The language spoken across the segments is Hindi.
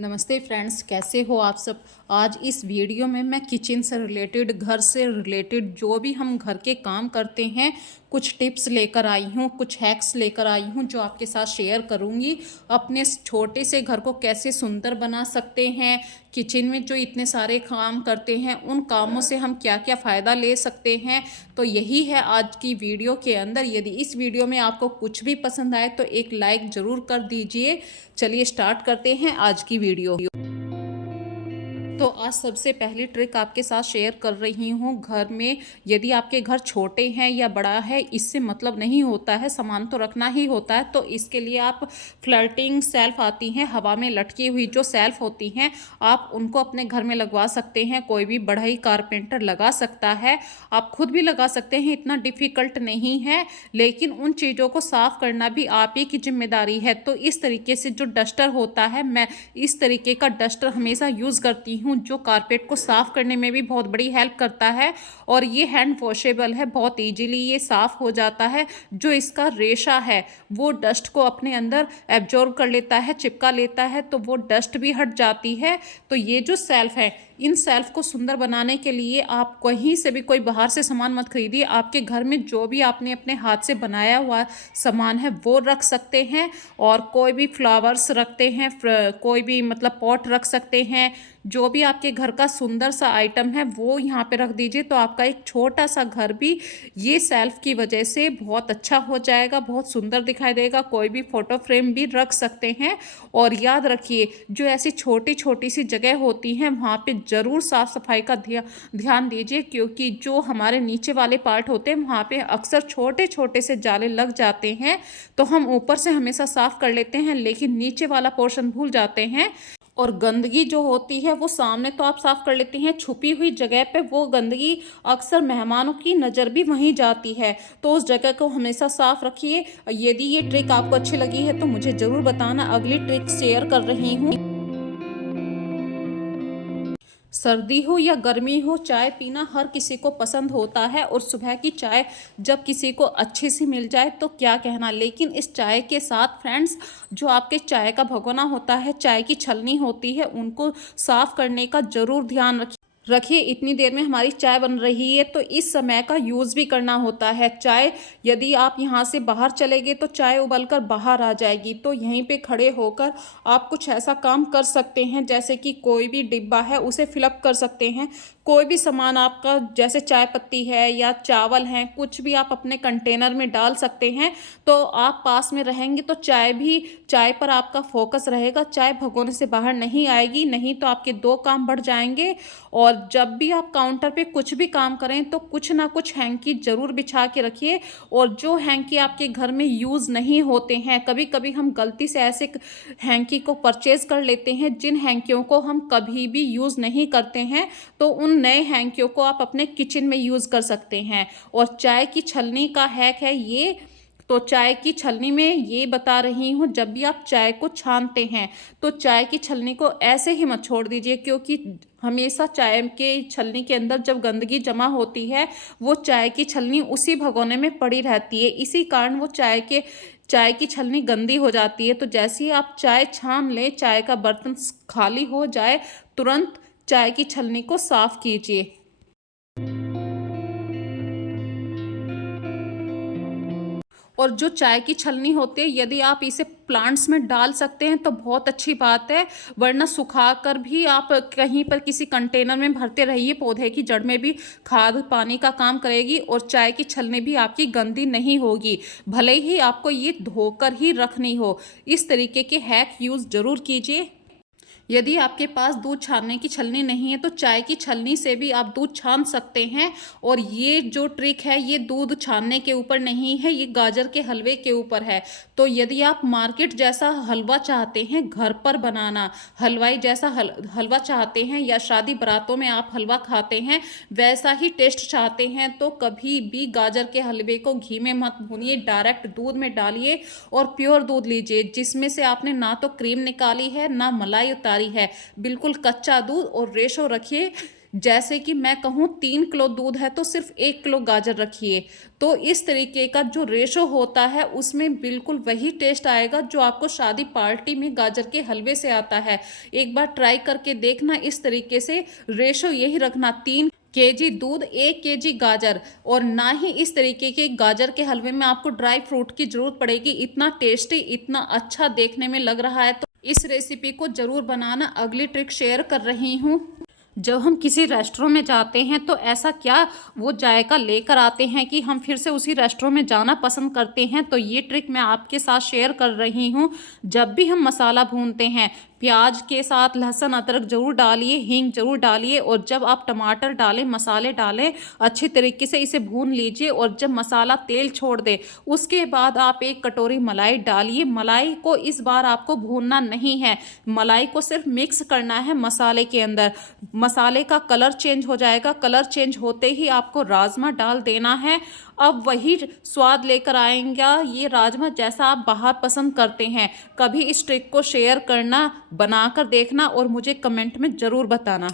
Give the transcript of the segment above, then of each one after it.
नमस्ते फ्रेंड्स, कैसे हो आप सब। आज इस वीडियो में मैं किचन से रिलेटेड, घर से रिलेटेड जो भी हम घर के काम करते हैं, कुछ टिप्स लेकर आई हूँ, कुछ हैक्स लेकर आई हूँ जो आपके साथ शेयर करूँगी। अपने छोटे से घर को कैसे सुंदर बना सकते हैं, किचन में जो इतने सारे काम करते हैं उन कामों से हम क्या क्या फ़ायदा ले सकते हैं, तो यही है आज की वीडियो के अंदर। यदि इस वीडियो में आपको कुछ भी पसंद आए तो एक लाइक ज़रूर कर दीजिए। चलिए स्टार्ट करते हैं आज की वीडियो। तो आज सबसे पहली ट्रिक आपके साथ शेयर कर रही हूँ। घर में यदि आपके घर छोटे हैं या बड़ा है, इससे मतलब नहीं होता है, सामान तो रखना ही होता है। तो इसके लिए आप फ्लर्टिंग सेल्फ आती हैं, हवा में लटकी हुई जो सेल्फ होती हैं, आप उनको अपने घर में लगवा सकते हैं। कोई भी बढ़ई कारपेंटर लगा सकता है, आप खुद भी लगा सकते हैं, इतना डिफ़िकल्ट नहीं है। लेकिन उन चीज़ों को साफ़ करना भी आप ही की जिम्मेदारी है। तो इस तरीके से जो डस्टर होता है, मैं इस तरीके का डस्टर हमेशा यूज़ करती हूँ, जो कारपेट को साफ़ करने में भी बहुत बड़ी हेल्प करता है। और ये हैंड वॉशेबल है, बहुत ईजीली ये साफ़ हो जाता है। जो इसका रेशा है वो डस्ट को अपने अंदर एब्जॉर्ब कर लेता है, चिपका लेता है, तो वो डस्ट भी हट जाती है। तो ये जो सेल्फ है, इन सेल्फ को सुंदर बनाने के लिए आप कहीं से भी कोई बाहर से सामान मत खरीदिए। आपके घर में जो भी आपने अपने हाथ से बनाया हुआ सामान है वो रख सकते हैं। और कोई भी फ्लावर्स रखते हैं, कोई भी मतलब पॉट रख सकते हैं, जो भी आपके घर का सुंदर सा आइटम है वो यहाँ पे रख दीजिए। तो आपका एक छोटा सा घर भी ये सेल्फ की वजह से बहुत अच्छा हो जाएगा, बहुत सुंदर दिखाई देगा। कोई भी फोटो फ्रेम भी रख सकते हैं। और याद रखिए, जो ऐसी छोटी छोटी सी जगह होती हैं वहाँ पे ज़रूर साफ़ सफाई का ध्यान दीजिए, क्योंकि जो हमारे नीचे वाले पार्ट होते हैं वहाँ पे अक्सर छोटे छोटे से जाले लग जाते हैं। तो हम ऊपर से हमेशा साफ़ कर लेते हैं, लेकिन नीचे वाला पोर्शन भूल जाते हैं। और गंदगी जो होती है वो सामने तो आप साफ़ कर लेते हैं, छुपी हुई जगह पे वो गंदगी अक्सर मेहमानों की नज़र भी वहीं जाती है। तो उस जगह को हमेशा साफ़ रखिए। यदि ये ट्रिक आपको अच्छी लगी है तो मुझे ज़रूर बताना। अगली ट्रिक शेयर कर रही हूँ। सर्दी हो या गर्मी हो, चाय पीना हर किसी को पसंद होता है। और सुबह की चाय जब किसी को अच्छी सी मिल जाए तो क्या कहना। लेकिन इस चाय के साथ फ्रेंड्स, जो आपके चाय का भगोना होता है, चाय की छलनी होती है, उनको साफ़ करने का ज़रूर ध्यान रखिए। इतनी देर में हमारी चाय बन रही है तो इस समय का यूज़ भी करना होता है। चाय यदि आप यहाँ से बाहर चले गए तो चाय उबलकर बाहर आ जाएगी। तो यहीं पे खड़े होकर आप कुछ ऐसा काम कर सकते हैं, जैसे कि कोई भी डिब्बा है उसे फिलअप कर सकते हैं। कोई भी सामान आपका, जैसे चाय पत्ती है या चावल हैं, कुछ भी आप अपने कंटेनर में डाल सकते हैं। तो आप पास में रहेंगे तो चाय पर आपका फोकस रहेगा, चाय भगोने से बाहर नहीं आएगी। नहीं तो आपके दो काम बढ़ जाएंगे। और जब भी आप काउंटर पे कुछ भी काम करें तो कुछ ना कुछ हैंकी ज़रूर बिछा के रखिए। और जो हैंकी आपके घर में यूज़ नहीं होते हैं, कभी कभी हम गलती से ऐसे हैंकी को परचेज़ कर लेते हैं जिन हैंकियों को हम कभी भी यूज़ नहीं करते हैं। तो उन नए हैंकियों को आप अपने किचन में यूज़ कर सकते हैं। और चाय की छलनी का हैक है ये। तो चाय की छलनी में ये बता रही हूँ, जब भी आप चाय को छानते हैं तो चाय की छलनी को ऐसे ही मत छोड़ दीजिए, क्योंकि हमेशा चाय के छलनी के अंदर जब गंदगी जमा होती है वो चाय की छलनी उसी भगोने में पड़ी रहती है। इसी कारण वो चाय की छलनी गंदी हो जाती है। तो जैसे ही आप चाय छान लें, चाय का बर्तन खाली हो जाए, तुरंत चाय की छलनी को साफ कीजिए। और जो चाय की छलनी होती है, यदि आप इसे प्लांट्स में डाल सकते हैं तो बहुत अच्छी बात है। वरना सुखाकर भी आप कहीं पर किसी कंटेनर में भरते रहिए, पौधे की जड़ में भी खाद पानी का काम करेगी। और चाय की छलनी भी आपकी गंदी नहीं होगी, भले ही आपको ये धोकर ही रखनी हो। इस तरीके के हैक यूज़ ज़रूर कीजिए। यदि आपके पास दूध छानने की छलनी नहीं है तो चाय की छलनी से भी आप दूध छान सकते हैं। और ये जो ट्रिक है ये दूध छानने के ऊपर नहीं है, ये गाजर के हलवे के ऊपर है। तो यदि आप मार्केट जैसा हलवा चाहते हैं घर पर बनाना, हलवाई जैसा हलवा चाहते हैं, या शादी बारातों में आप हलवा खाते हैं वैसा ही टेस्ट चाहते हैं, तो कभी भी गाजर के हलवे को घी में मत भूनिए, डायरेक्ट दूध में डालिए। और प्योर दूध लीजिए, जिसमें से आपने ना तो क्रीम निकाली है ना मलाई उतारी है, बिल्कुल कच्चा दूध। और रेशो रखिए जैसे कि मैं कहूँ 3 किलो दूध है तो सिर्फ 1 किलो गाजर रखिए। तो इस तरीके का जो रेशो होता है उसमें बिल्कुल वही टेस्ट आएगा जो आपको शादी पार्टी में गाजर के हलवे से आता है। एक बार ट्राई करके देखना, इस तरीके से रेशो यही रखना, 3 केजी दूध 1 केजी गाजर। और ना ही इस तरीके के गाजर के हलवे में आपको ड्राई फ्रूट की जरूरत पड़ेगी। इतना टेस्टी, इतना अच्छा देखने में लग रहा है, तो इस रेसिपी को जरूर बनाना। अगली ट्रिक शेयर कर रही हूँ। जब हम किसी रेस्टोरेंट में जाते हैं तो ऐसा क्या वो जायका लेकर आते हैं कि हम फिर से उसी रेस्टोरेंट में जाना पसंद करते हैं। तो ये ट्रिक मैं आपके साथ शेयर कर रही हूँ। जब भी हम मसाला भूनते हैं, प्याज के साथ लहसुन अदरक जरूर डालिए, हींग जरूर डालिए, और जब आप टमाटर डालें, मसाले डालें, अच्छी तरीके से इसे भून लीजिए। और जब मसाला तेल छोड़ दे उसके बाद आप 1 कटोरी मलाई डालिए। मलाई को इस बार आपको भूनना नहीं है, मलाई को सिर्फ मिक्स करना है मसाले के अंदर। मसाले का कलर चेंज हो जाएगा, कलर चेंज होते ही आपको राजमा डाल देना है। अब वही स्वाद लेकर आएंगे ये राजमा जैसा आप बाहर पसंद करते हैं। कभी इस ट्रिक को शेयर करना, बनाकर देखना और मुझे कमेंट में ज़रूर बताना।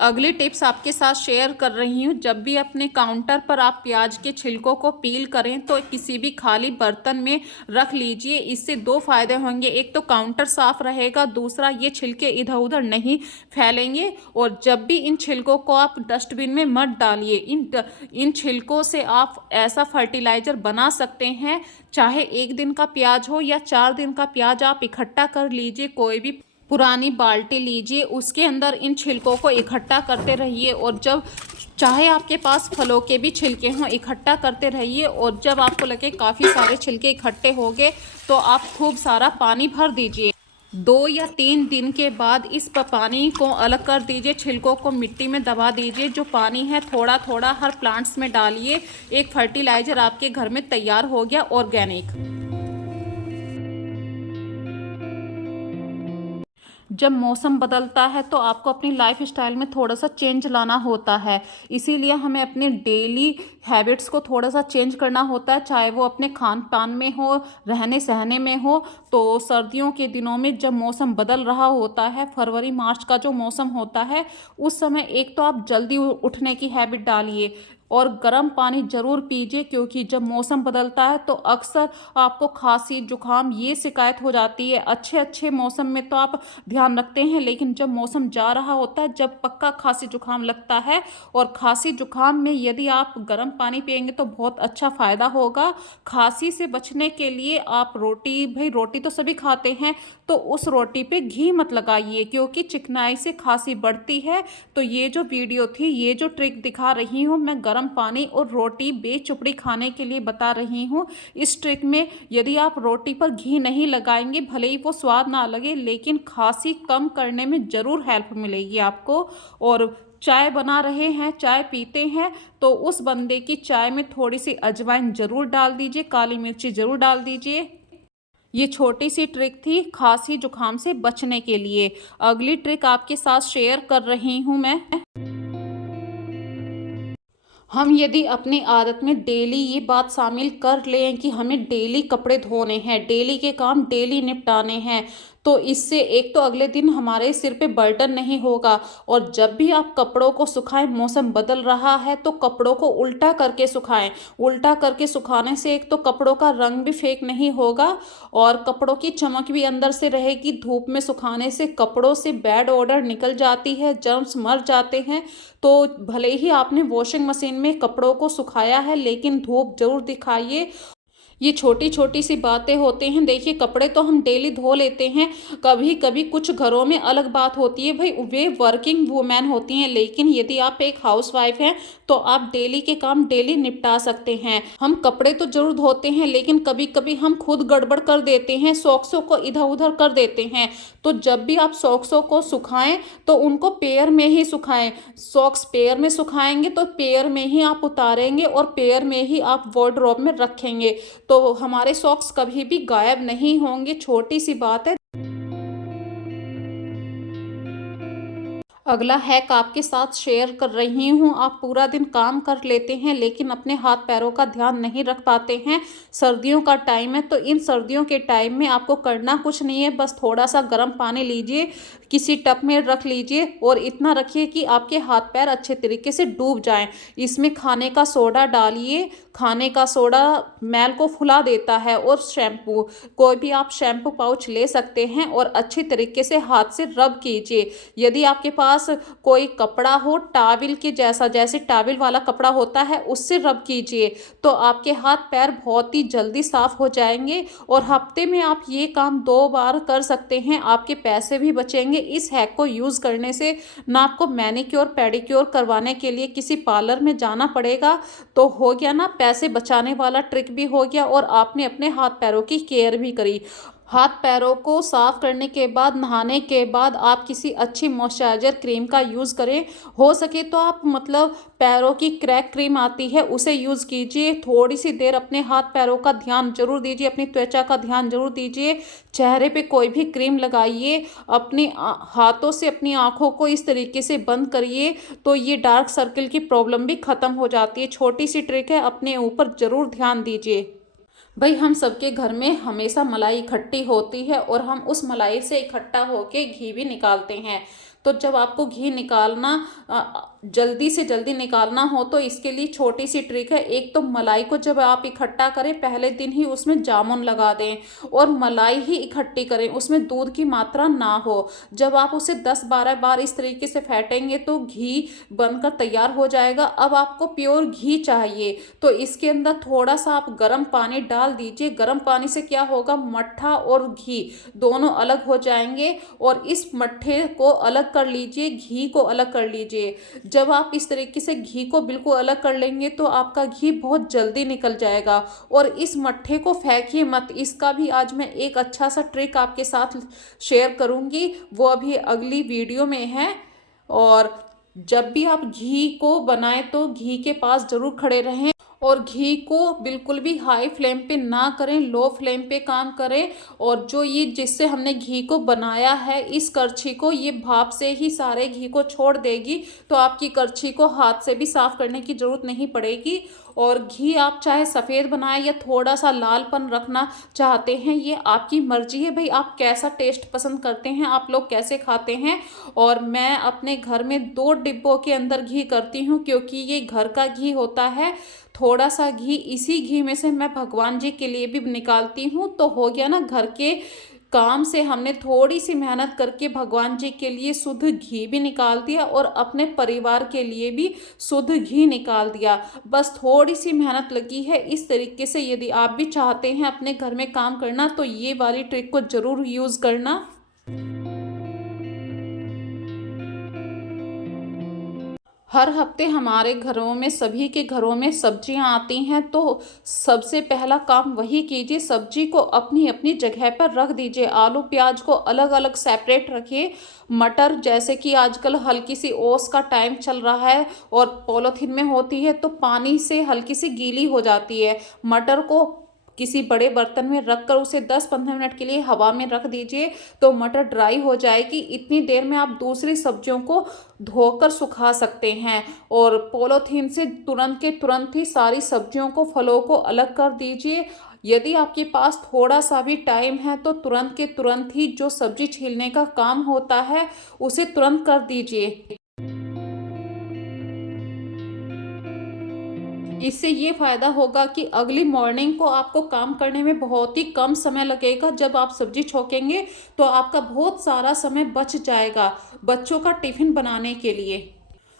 अगली टिप्स आपके साथ शेयर कर रही हूँ। जब भी अपने काउंटर पर आप प्याज के छिलकों को पील करें तो किसी भी खाली बर्तन में रख लीजिए। इससे 2 फायदे होंगे, एक तो काउंटर साफ रहेगा, दूसरा ये छिलके इधर उधर नहीं फैलेंगे। और जब भी इन छिलकों को आप डस्टबिन में मत डालिए। इन छिलकों से आप ऐसा फर्टिलाइज़र बना सकते हैं, चाहे 1 दिन का प्याज हो या 4 दिन का प्याज आप इकट्ठा कर लीजिए। कोई भी पुरानी बाल्टी लीजिए, उसके अंदर इन छिलकों को इकट्ठा करते रहिए। और जब चाहे आपके पास फलों के भी छिलके हों, इकट्ठा करते रहिए। और जब आपको लगे काफ़ी सारे छिलके इकट्ठे हो गए तो आप खूब सारा पानी भर दीजिए। 2 या 3 दिन के बाद इस पानी को अलग कर दीजिए, छिलकों को मिट्टी में दबा दीजिए। जो पानी है थोड़ा थोड़ा हर प्लांट्स में डालिए। एक फर्टिलाइज़र आपके घर में तैयार हो गया, ऑर्गेनिक। जब मौसम बदलता है तो आपको अपनी लाइफ स्टाइल में थोड़ा सा चेंज लाना होता है, इसीलिए हमें अपने डेली हैबिट्स को थोड़ा सा चेंज करना होता है, चाहे वो अपने खान पान में हो, रहने सहने में हो। तो सर्दियों के दिनों में जब मौसम बदल रहा होता है, फरवरी मार्च का जो मौसम होता है, उस समय एक तो आप जल्दी उठने की हैबिट डालिए और गर्म पानी ज़रूर पीजिए। क्योंकि जब मौसम बदलता है तो अक्सर आपको खांसी जुकाम ये शिकायत हो जाती है। अच्छे अच्छे मौसम में तो आप ध्यान रखते हैं, लेकिन जब मौसम जा रहा होता है, जब पक्का खांसी जुकाम लगता है। और खांसी जुकाम में यदि आप गर्म पानी पिएंगे तो बहुत अच्छा फ़ायदा होगा। खांसी से बचने के लिए आप रोटी, भाई रोटी तो सभी खाते हैं, तो उस रोटी पे घी मत लगाइए क्योंकि चिकनाई से खांसी बढ़ती है। तो ये जो वीडियो थी, ये जो ट्रिक दिखा रही हूँ मैं, गर्म पानी और रोटी बेचुपड़ी खाने के लिए बता रही हूँ। इस ट्रिक में यदि आप रोटी पर घी नहीं लगाएंगे, भले ही वो स्वाद ना लगे, लेकिन खांसी कम करने में ज़रूर हेल्प मिलेगी आपको। और चाय बना रहे हैं, चाय पीते हैं, तो उस बंदे की चाय में थोड़ी सी अजवाइन ज़रूर डाल दीजिए, काली मिर्ची ज़रूर डाल दीजिए। ये छोटी सी ट्रिक थी खांसी जुकाम से बचने के लिए। अगली ट्रिक आपके साथ शेयर कर रही हूँ मैं। हम यदि अपनी आदत में डेली ये बात शामिल कर लें कि हमें डेली कपड़े धोने हैं, डेली के काम डेली निपटाने हैं, तो इससे एक तो अगले दिन हमारे सिर पे बर्डन नहीं होगा। और जब भी आप कपड़ों को सुखाएं, मौसम बदल रहा है तो कपड़ों को उल्टा करके सुखाएं। उल्टा करके सुखाने से एक तो कपड़ों का रंग भी फेक नहीं होगा और कपड़ों की चमक भी अंदर से रहेगी। धूप में सुखाने से कपड़ों से बैड ऑर्डर निकल जाती है, जर्म्स मर जाते हैं। तो भले ही आपने वॉशिंग मशीन में कपड़ों को सुखाया है, लेकिन धूप जरूर दिखाइए। ये छोटी छोटी सी बातें होते हैं। देखिए, कपड़े तो हम डेली धो लेते हैं, कभी कभी कुछ घरों में अलग बात होती है, भाई वे वर्किंग वुमेन होती हैं, लेकिन यदि आप एक हाउसवाइफ हैं तो आप डेली के काम डेली निपटा सकते हैं। हम कपड़े तो जरूर धोते हैं, लेकिन कभी कभी हम खुद गड़बड़ कर देते हैं, सॉक्सों को इधर उधर कर देते हैं। तो जब भी आप सॉक्सों को सुखाएं तो उनको पेयर में ही सुखाएं। सॉक्स पेयर में सुखाएंगे तो पेयर में ही आप उतारेंगे और पेयर में ही आप वार्डरोब में रखेंगे, तो हमारे सॉक्स कभी भी गायब नहीं होंगे। छोटी सी बात है। अगला हैक आपके साथ शेयर कर रही हूँ। आप पूरा दिन काम कर लेते हैं लेकिन अपने हाथ पैरों का ध्यान नहीं रख पाते हैं। सर्दियों का टाइम है तो इन सर्दियों के टाइम में आपको करना कुछ नहीं है, बस थोड़ा सा गर्म पानी लीजिए, किसी टब में रख लीजिए और इतना रखिए कि आपके हाथ पैर अच्छे तरीके से डूब जाएं। इसमें खाने का सोडा डालिए। खाने का सोडा मैल को फुला देता है। और शैम्पू, कोई भी आप शैम्पू पाउच ले सकते हैं और अच्छी तरीके से हाथ से रब कीजिए। यदि आपके पास कोई कपड़ा हो टाविल के जैसा, जैसे टाविल वाला कपड़ा होता है, उससे रब कीजिए तो आपके हाथ पैर बहुत ही जल्दी साफ हो जाएंगे। और हफ्ते में आप ये काम 2 बार कर सकते हैं। आपके पैसे भी बचेंगे। इस हैक को यूज़ करने से ना आपको मैनिक्योर पेडिक्योर करवाने के लिए किसी पार्लर में जाना पड़ेगा, तो हो गया ना, पैसे बचाने वाला ट्रिक भी हो गया और आपने अपने हाथ पैरों की केयर भी करी। हाथ पैरों को साफ करने के बाद, नहाने के बाद आप किसी अच्छी मॉइस्चराइजर क्रीम का यूज़ करें। हो सके तो आप पैरों की क्रैक क्रीम आती है उसे यूज़ कीजिए। थोड़ी सी देर अपने हाथ पैरों का ध्यान जरूर दीजिए, अपनी त्वचा का ध्यान जरूर दीजिए। चेहरे पे कोई भी क्रीम लगाइए। अपने हाथों से अपनी आँखों को इस तरीके से बंद करिए तो ये डार्क सर्किल की प्रॉब्लम भी ख़त्म हो जाती है। छोटी सी ट्रिक है, अपने ऊपर ज़रूर ध्यान दीजिए। भाई हम सबके घर में हमेशा मलाई इकट्ठी होती है और हम उस मलाई से इकट्ठा होके घी भी निकालते हैं। तो जब आपको घी निकालना जल्दी से जल्दी निकालना हो तो इसके लिए छोटी सी ट्रिक है। एक तो मलाई को जब आप इकट्ठा करें पहले दिन ही उसमें जामुन लगा दें और मलाई ही इकट्ठी करें, उसमें दूध की मात्रा ना हो। जब आप उसे 10-12 बार इस तरीके से फेंटेंगे तो घी बनकर तैयार हो जाएगा। अब आपको प्योर घी चाहिए तो इसके अंदर थोड़ा सा आप गर्म पानी डाल दीजिए। गर्म पानी से क्या होगा, मट्ठा और घी दोनों अलग हो जाएंगे और इस मट्ठे को अलग कर लीजिए, घी को अलग कर लीजिए। जब आप इस तरीके से घी को बिल्कुल अलग कर लेंगे तो आपका घी बहुत जल्दी निकल जाएगा। और इस मट्ठे को फेंकिए मत। इसका भी आज मैं एक अच्छा सा ट्रिक आपके साथ शेयर करूंगी, वो अभी अगली वीडियो में है। और जब भी आप घी को बनाएं तो घी के पास जरूर खड़े रहें और घी को बिल्कुल भी हाई फ्लेम पे ना करें, लो फ्लेम पे काम करें। और जो ये जिससे हमने घी को बनाया है, इस करछी को, ये भाप से ही सारे घी को छोड़ देगी तो आपकी करछी को हाथ से भी साफ करने की ज़रूरत नहीं पड़ेगी। और घी आप चाहे सफ़ेद बनाएं या थोड़ा सा लालपन रखना चाहते हैं, ये आपकी मर्जी है। भाई आप कैसा टेस्ट पसंद करते हैं, आप लोग कैसे खाते हैं। और मैं अपने घर में 2 डिब्बों के अंदर घी करती हूँ क्योंकि ये घर का घी होता है। थोड़ा सा घी, इसी घी में से मैं भगवान जी के लिए भी निकालती हूँ। तो हो गया ना, घर के काम से हमने थोड़ी सी मेहनत करके भगवान जी के लिए शुद्ध घी भी निकाल दिया और अपने परिवार के लिए भी शुद्ध घी निकाल दिया। बस थोड़ी सी मेहनत लगी है। इस तरीके से यदि आप भी चाहते हैं अपने घर में काम करना तो ये वाली ट्रिक को ज़रूर यूज़ करना। हर हफ्ते हमारे घरों में, सभी के घरों में सब्जियां आती हैं तो सबसे पहला काम वही कीजिए, सब्जी को अपनी अपनी जगह पर रख दीजिए। आलू प्याज को अलग अलग सेपरेट रखिए। मटर, जैसे कि आजकल हल्की सी ओस का टाइम चल रहा है और पॉलीथीन में होती है तो पानी से हल्की सी गीली हो जाती है। मटर को किसी बड़े बर्तन में रखकर उसे 10-15 मिनट के लिए हवा में रख दीजिए तो मटर ड्राई हो जाएगी। इतनी देर में आप दूसरी सब्जियों को धोकर सुखा सकते हैं। और पॉलीथीन से तुरंत के तुरंत ही सारी सब्जियों को, फलों को अलग कर दीजिए। यदि आपके पास थोड़ा सा भी टाइम है तो तुरंत के तुरंत ही जो सब्जी छीलने का काम होता है उसे तुरंत कर दीजिए। इससे ये फ़ायदा होगा कि अगली मॉर्निंग को आपको काम करने में बहुत ही कम समय लगेगा। जब आप सब्जी छोकेंगे तो आपका बहुत सारा समय बच जाएगा बच्चों का टिफ़िन बनाने के लिए।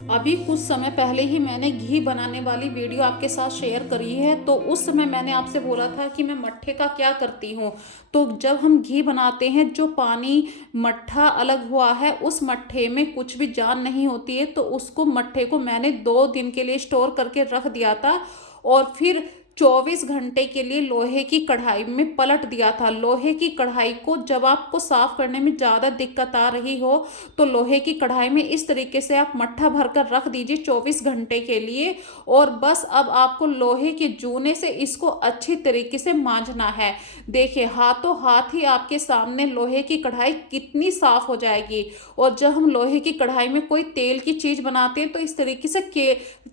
अभी कुछ समय पहले ही मैंने घी बनाने वाली वीडियो आपके साथ शेयर करी है तो उस समय मैंने आपसे बोला था कि मैं मट्ठे का क्या करती हूँ। तो जब हम घी बनाते हैं, जो पानी मट्ठा अलग हुआ है उस मट्ठे में कुछ भी जान नहीं होती है, तो उसको मट्ठे को मैंने 2 दिन के लिए स्टोर करके रख दिया था। और फिर 24 घंटे के लिए लोहे की कढ़ाई में पलट दिया था। लोहे की कढ़ाई को जब आपको साफ करने में ज़्यादा दिक्कत आ रही हो तो लोहे की कढ़ाई में इस तरीके से आप मट्ठा भरकर रख दीजिए 24 घंटे के लिए। और बस अब आपको लोहे के जूने से इसको अच्छी तरीके से मांजना है। देखिए हाथों हाथ ही आपके सामने लोहे की कढ़ाई कितनी साफ हो जाएगी। और जब हम लोहे की कढ़ाई में कोई तेल की चीज़ बनाते हैं तो इस तरीके से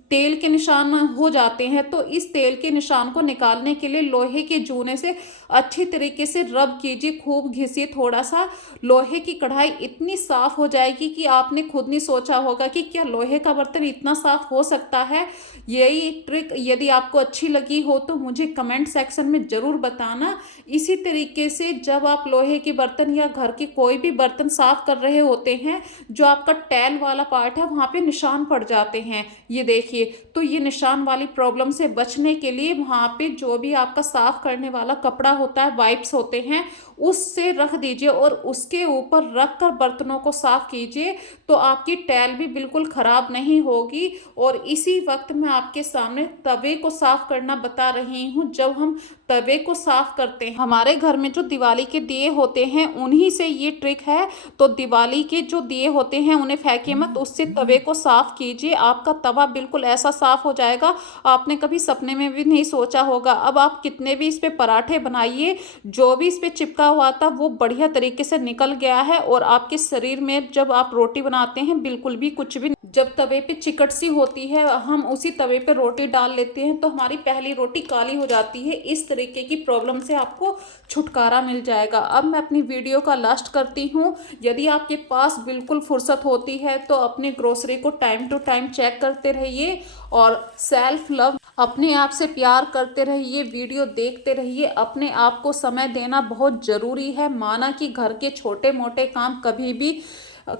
तेल के निशान हो जाते हैं। तो इस तेल के निशान को निकालने के लिए लोहे के जूने से अच्छी तरीके से रब कीजिए, खूब घिसिए थोड़ा सा। लोहे की कढ़ाई इतनी साफ हो जाएगी कि आपने खुद नहीं सोचा होगा कि क्या लोहे का बर्तन इतना साफ हो सकता है। यही ट्रिक यदि आपको अच्छी लगी हो तो मुझे कमेंट सेक्शन में ज़रूर बताना। इसी तरीके से जब आप लोहे के बर्तन या घर के कोई भी बर्तन साफ कर रहे होते हैं, जो आपका टैल वाला पार्ट है वहाँ पे निशान पड़ जाते हैं, ये देखिए। तो ये निशान वाली प्रॉब्लम से बचने के लिए वहाँ पे जो भी आपका साफ करने वाला कपड़ा होता है, वाइप्स होते हैं, उससे रख दीजिए और उसके ऊपर रख कर बर्तनों को साफ कीजिए। तो आपकी टैल भी बिल्कुल ख़राब नहीं होगी। और इसी वक्त मैं आपके सामने तवे को साफ करना बता रही हूँ। जब हम तवे को साफ करते हैं, हमारे घर में जो दिवाली के दिए होते हैं उन्हीं से ये ट्रिक है। तो दिवाली के जो दिए होते हैं उन्हें फेंकिए मत, उससे तवे को साफ कीजिए। आपका तवा बिल्कुल ऐसा साफ हो जाएगा, आपने कभी सपने में भी नहीं सोचा होगा। अब आप कितने भी इस पे पराठे बनाइए, जो भी इस पे चिपका हुआ था वो बढ़िया तरीके से निकल गया है। और आपके शरीर में जब आप रोटी बनाते हैं बिल्कुल भी कुछ भी, जब तवे पे चिकट सी होती है, हम उसी तवे पे रोटी डाल लेते हैं तो हमारी पहली रोटी काली हो जाती है। इस तरीके की प्रॉब्लम से आपको छुटकारा मिल जाएगा। अब मैं अपनी वीडियो का लास्ट करती हूँ। यदि आपके पास बिल्कुल फुर्सत होती है तो अपनी ग्रोसरी को टाइम टू टाइम चेक करते रहिए और सेल्फ लव, अपने आप से प्यार करते रहिए, वीडियो देखते रहिए। अपने आप को समय देना बहुत ज़रूरी है। माना कि घर के छोटे मोटे काम कभी भी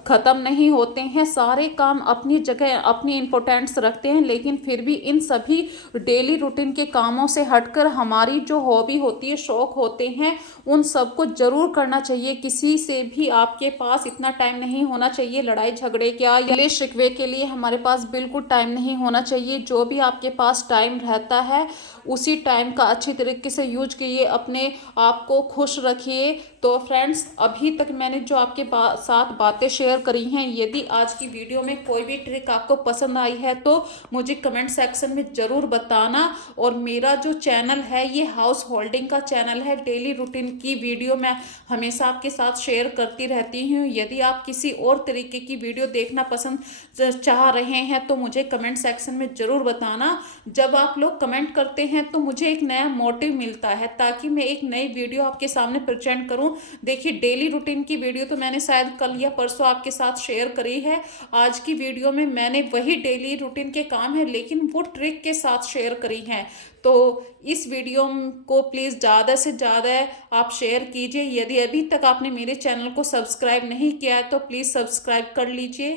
ख़त्म नहीं होते हैं, सारे काम अपनी जगह अपनी इम्पोर्टेंस रखते हैं, लेकिन फिर भी इन सभी डेली रूटीन के कामों से हटकर हमारी जो हॉबी होती है, शौक़ होते हैं, उन सबको ज़रूर करना चाहिए। किसी से भी आपके पास इतना टाइम नहीं होना चाहिए लड़ाई झगड़े क्या या शिकवे के लिए, हमारे पास बिल्कुल टाइम नहीं होना चाहिए। जो भी आपके पास टाइम रहता है उसी टाइम का अच्छी तरीके से यूज कीजिए, अपने आप को खुश रखिए। तो फ्रेंड्स, अभी तक मैंने जो आपके साथ बातें शेयर करी हैं, यदि आज की वीडियो में कोई भी ट्रिक आपको पसंद आई है तो मुझे कमेंट सेक्शन में ज़रूर बताना। और मेरा जो चैनल है ये हाउस होल्डिंग का चैनल है। डेली रूटीन की वीडियो मैं हमेशा आपके साथ शेयर करती रहती हूँ। यदि आप किसी और तरीके की वीडियो देखना पसंद चाह रहे हैं तो मुझे कमेंट सेक्शन में ज़रूर बताना। जब आप लोग कमेंट करते हैं तो मुझे एक नया मोटिव मिलता है ताकि मैं एक नई वीडियो आपके सामने प्रेजेंट करूं। देखिए डेली रूटीन की वीडियो तो मैंने शायद कल या परसों आपके साथ शेयर करी है। आज की वीडियो में मैंने वही डेली रूटीन के काम है लेकिन वो ट्रिक के साथ शेयर करी हैं। तो इस वीडियो को प्लीज़ ज़्यादा से ज़्यादा आप शेयर कीजिए। यदि अभी तक आपने मेरे चैनल को सब्सक्राइब नहीं किया है तो प्लीज़ सब्सक्राइब कर लीजिए।